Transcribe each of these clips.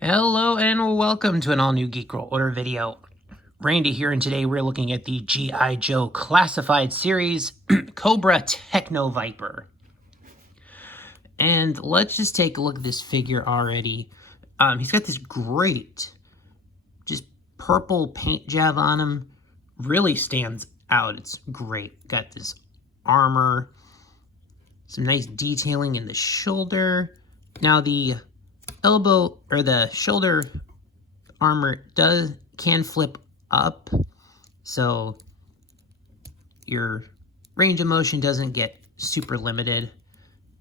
Hello and welcome to an all-new GIJoe order video. Randy here, and today we're looking at the GIJoe Classified Series Cobra Techno-Viper. And let's just take a look at this figure already. He's got this great, just purple paint job on him. Really stands out. It's great. Got this armor, some nice detailing in the shoulder. Now the elbow or the shoulder armor can flip up, so your range of motion doesn't get super limited,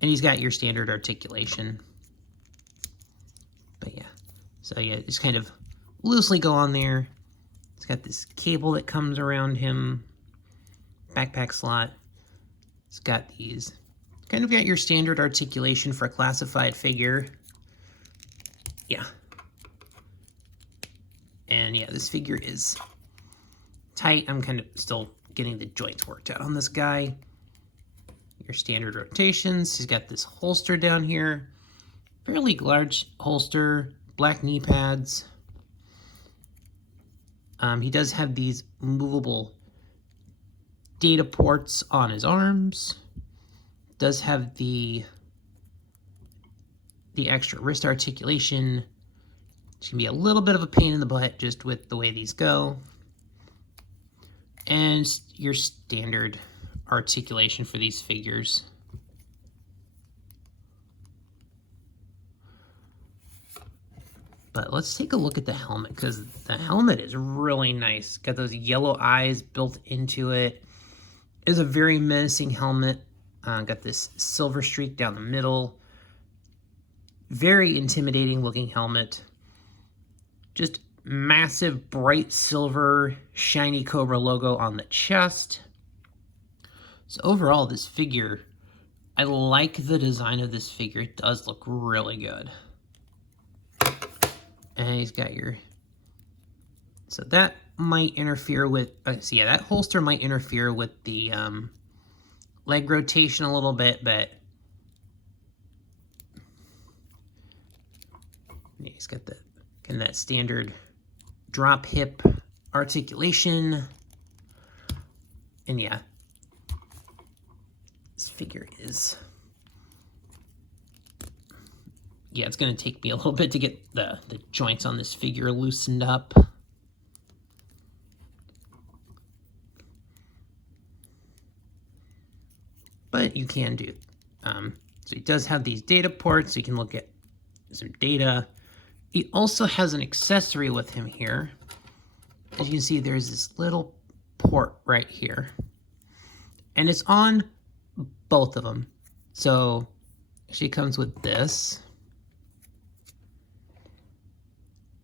and he's got your standard articulation. But yeah, so yeah, just kind of loosely go on there. It's got this cable that comes around him, backpack slot. It's got these, kind of got your standard articulation for a classified figure. Yeah. And yeah, this figure is tight. I'm kind of still getting the joints worked out on this guy. Your standard rotations. He's got this holster down here. Fairly large holster. Black knee pads. He does have these movable data ports on his arms. Does have the extra wrist articulation. It's gonna be a little bit of a pain in the butt just with the way these go. And your standard articulation for these figures. But let's take a look at the helmet, because the helmet is really nice. Got those yellow eyes built into it. It is a very menacing helmet. Got this silver streak down the middle. Very intimidating looking helmet. Just massive bright silver shiny Cobra logo on the chest. So overall, this figure, I like the design of this figure. It does look really good. And he's got your, so that might interfere with, so yeah, that holster might interfere with the leg rotation a little bit, but yeah, he's got the kind of that standard drop hip articulation. And yeah, this figure is, yeah, it's going to take me a little bit to get the joints on this figure loosened up. But you can do. So he does have these data ports, so you can look at some data. He also has an accessory with him here. As you can see, there's this little port right here. And it's on both of them. So she comes with this.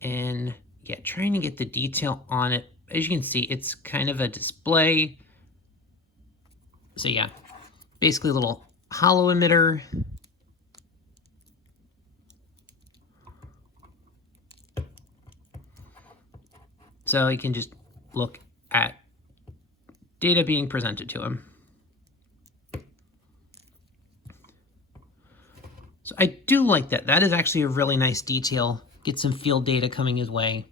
And yeah, trying to get the detail on it. As you can see, it's kind of a display. So yeah, basically a little hollow emitter. So you can just look at data being presented to him. So I do like that. That is actually a really nice detail. Get some field data coming his way.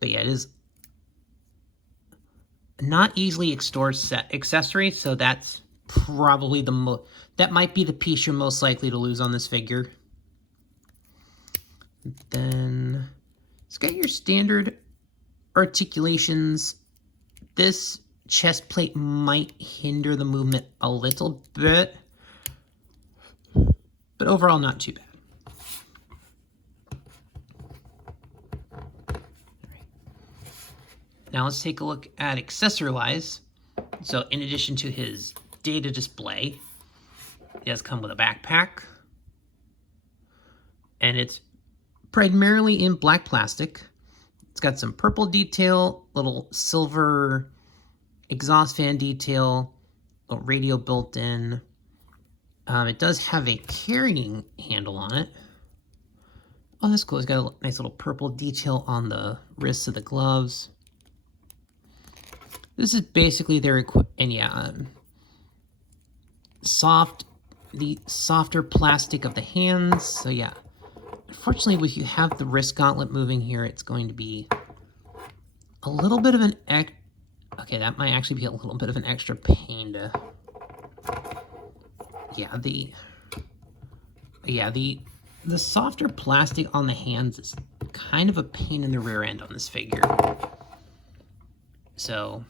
But yeah, it is not easily accessory, so that's probably that might be the piece you're most likely to lose on this figure. Then it's got your standard articulations. This chest plate might hinder the movement a little bit, but overall not too bad. Now let's take a look at accessory-wise. So in addition to his data display, he does come with a backpack. And it's primarily in black plastic. It's got some purple detail, little silver exhaust fan detail, little radio built in. It does have a carrying handle on it. Oh, that's cool. It's got a nice little purple detail on the wrists of the gloves. This is basically their and yeah, the softer plastic of the hands. So yeah, Unfortunately, if you have the wrist gauntlet moving here, it's going to be a little bit of an okay, that might actually be a little bit of an extra pain to... Yeah, the softer plastic on the hands is kind of a pain in the rear end on this figure. So,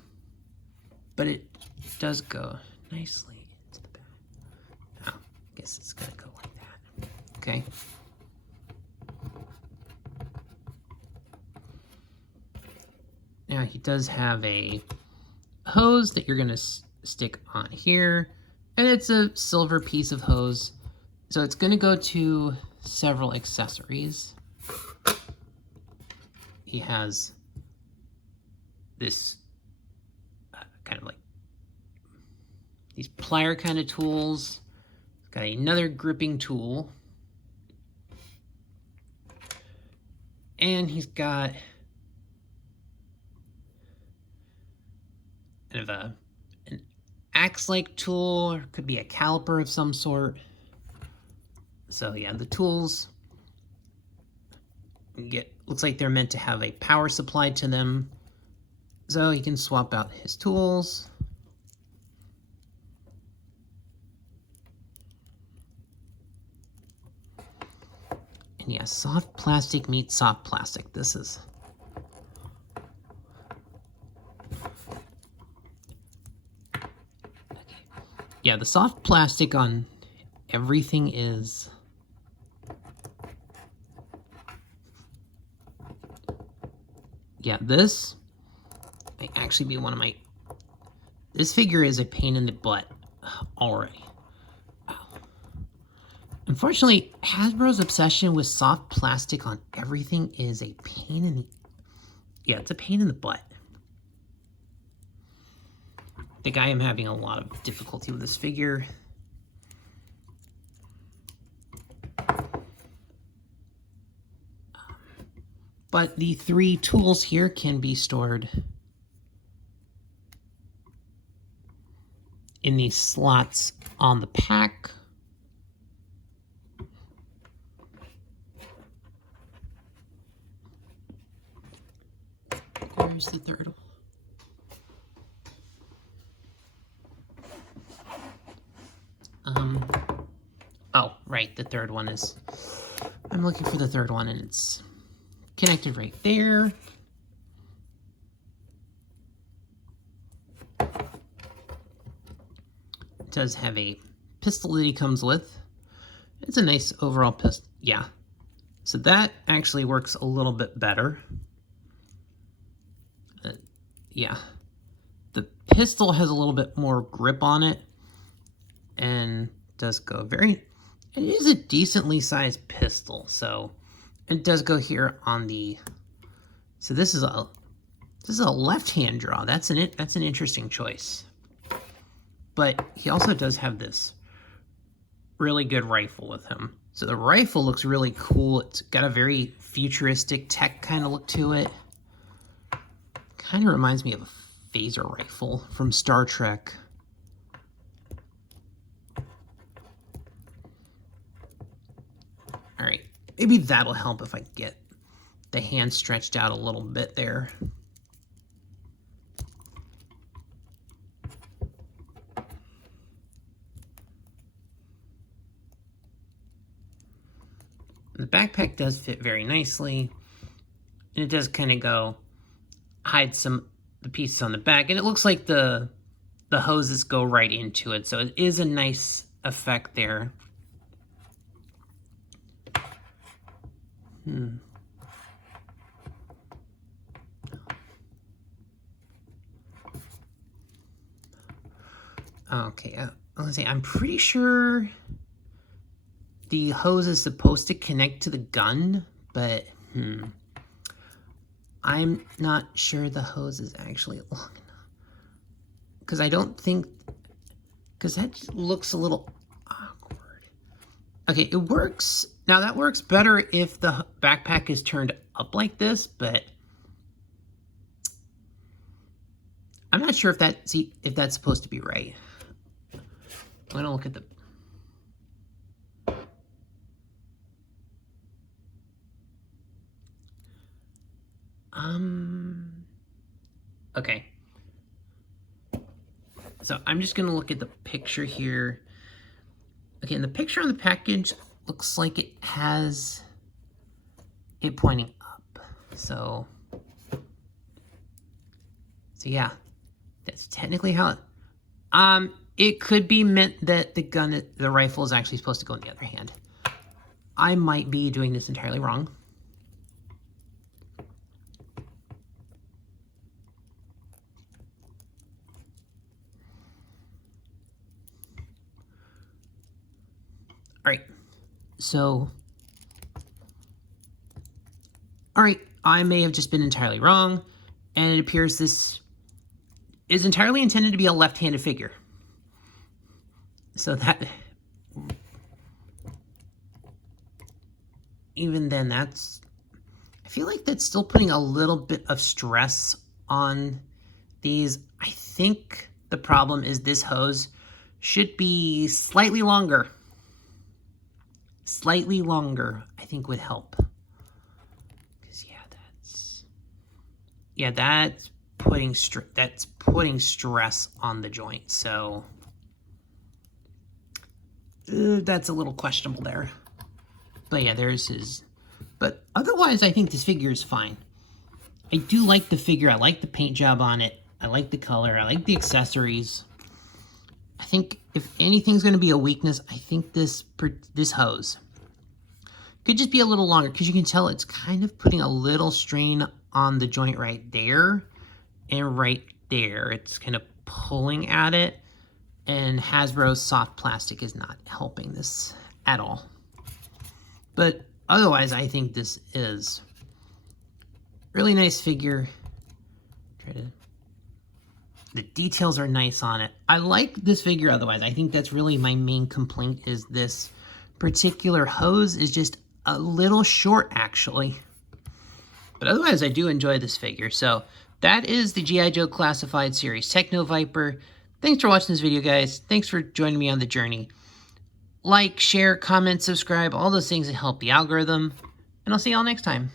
but it does go nicely into the back. Oh, I guess it's gonna go like that. Okay. Now he does have a hose that you're gonna stick on here, and it's a silver piece of hose, so it's gonna go to several accessories. He has this kind of like these plier kind of tools. He's got another gripping tool, and he's got kind of an axe-like tool, or could be a caliper of some sort. So yeah, the tools looks like they're meant to have a power supply to them. So you can swap out his tools. And yeah, soft plastic meets soft plastic. This is... Yeah, the soft plastic on everything is... Yeah, this might actually be one of my... This figure is a pain in the butt already. Wow. Unfortunately, Hasbro's obsession with soft plastic on everything is a pain in the... Yeah, it's a pain in the butt. I think I am having a lot of difficulty with this figure. But the 3 tools here can be stored in these slots on the pack. Where's the third one? Oh, right, the third one is... I'm looking for the third one, and it's connected right there. It does have a pistol that he comes with. It's a nice overall pistol. Yeah. So that actually works a little bit better. Yeah. The pistol has a little bit more grip on it and does go very... It is a decently sized pistol, so it does go here on the... So this is a left-hand draw. That's an interesting choice. But he also does have this really good rifle with him. So the rifle looks really cool. It's got a very futuristic tech kind of look to it. Kind of reminds me of a phaser rifle from Star Trek. All right, maybe that'll help if I get the hand stretched out a little bit there. The backpack does fit very nicely, and it does kind of go hide the pieces on the back, and it looks like the hoses go right into it, so it is a nice effect there. Okay, let's see. I'm pretty sure the hose is supposed to connect to the gun, but I'm not sure the hose is actually long enough. Because I don't think... Because that just looks a little awkward. Okay, it works. Now, that works better if the backpack is turned up like this, but... I'm not sure if that's supposed to be right. I'm going to look at the... Okay. So I'm just going to look at the picture here. Okay, and the picture on the package looks like it has it pointing up. So yeah, that's technically how it could be meant that the rifle is actually supposed to go in the other hand. I might be doing this entirely wrong. All right, so, all right, I may have just been entirely wrong, and it appears this is entirely intended to be a left-handed figure. So that, even then, I feel like that's still putting a little bit of stress on these. I think the problem is this hose should be slightly longer. Slightly longer, I think, would help. Because that's putting stress on the joint. So that's a little questionable there. But yeah, there's his. But otherwise, I think this figure is fine. I do like the figure. I like the paint job on it. I like the color. I like the accessories. I think if anything's going to be a weakness, I think this hose could just be a little longer, because you can tell it's kind of putting a little strain on the joint right there and right there. It's kind of pulling at it, and Hasbro's soft plastic is not helping this at all. But otherwise, I think this is really nice figure. The details are nice on it. I like this figure otherwise. I think that's really my main complaint, is this particular hose is just a little short, actually. But otherwise, I do enjoy this figure. So that is the GIJoe Classified Series Techno-Viper. Thanks for watching this video, guys. Thanks for joining me on the journey. Like, share, comment, subscribe, all those things that help the algorithm. And I'll see y'all next time.